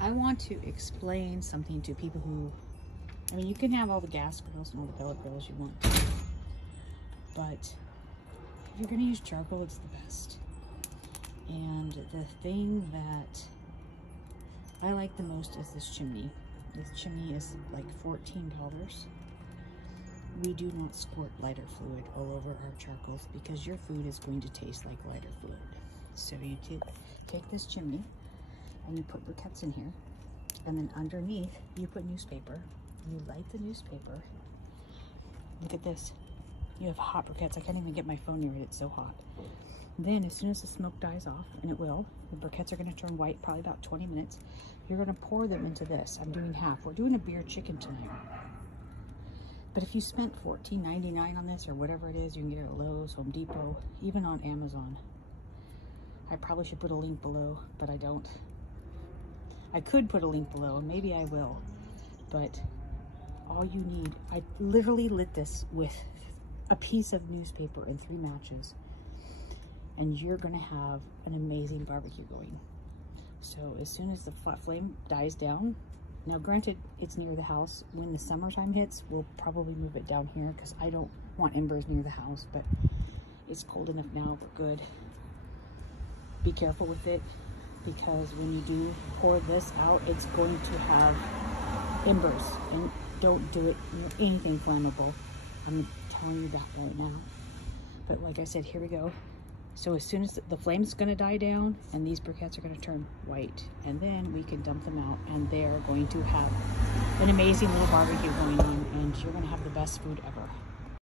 I want to explain something to people who, I mean, you can have all the gas grills and all the pellet grills you want to, but if you're going to use charcoal, it's the best. And the thing that I like the most is this chimney. This chimney is like $14. We do not squirt lighter fluid all over our charcoals because your food is going to taste like lighter fluid. So you take this chimney and you put briquettes in here, and then underneath you put newspaper. You light the newspaper. Look at this. You have hot briquettes. I can't even get my phone near it. It's so hot. Then as soon as the smoke dies off, and it will, the briquettes are going to turn white, probably about 20 minutes. You're going to pour them into this. I'm doing half. We're doing a beer chicken tonight. But if you spent $14.99 on this or whatever it is, you can get it at Lowe's, Home Depot, even on Amazon. I probably should put a link below, but I don't. I could put a link below, and maybe I will. But all you need, I literally lit this with a piece of newspaper and 3 matches. And you're gonna have an amazing barbecue going. So as soon as the flat flame dies down, now granted, it's near the house. When the summertime hits, we'll probably move it down here because I don't want embers near the house, but it's cold enough now, we're good. Be careful with it because when you do pour this out, it's going to have embers, and don't do it near anything flammable. I'm telling you that right now. But like I said, here we go. So as soon as the flame's gonna die down and these briquettes are gonna turn white, and then we can dump them out, and they're going to have an amazing little barbecue going on, and you're gonna have the best food ever.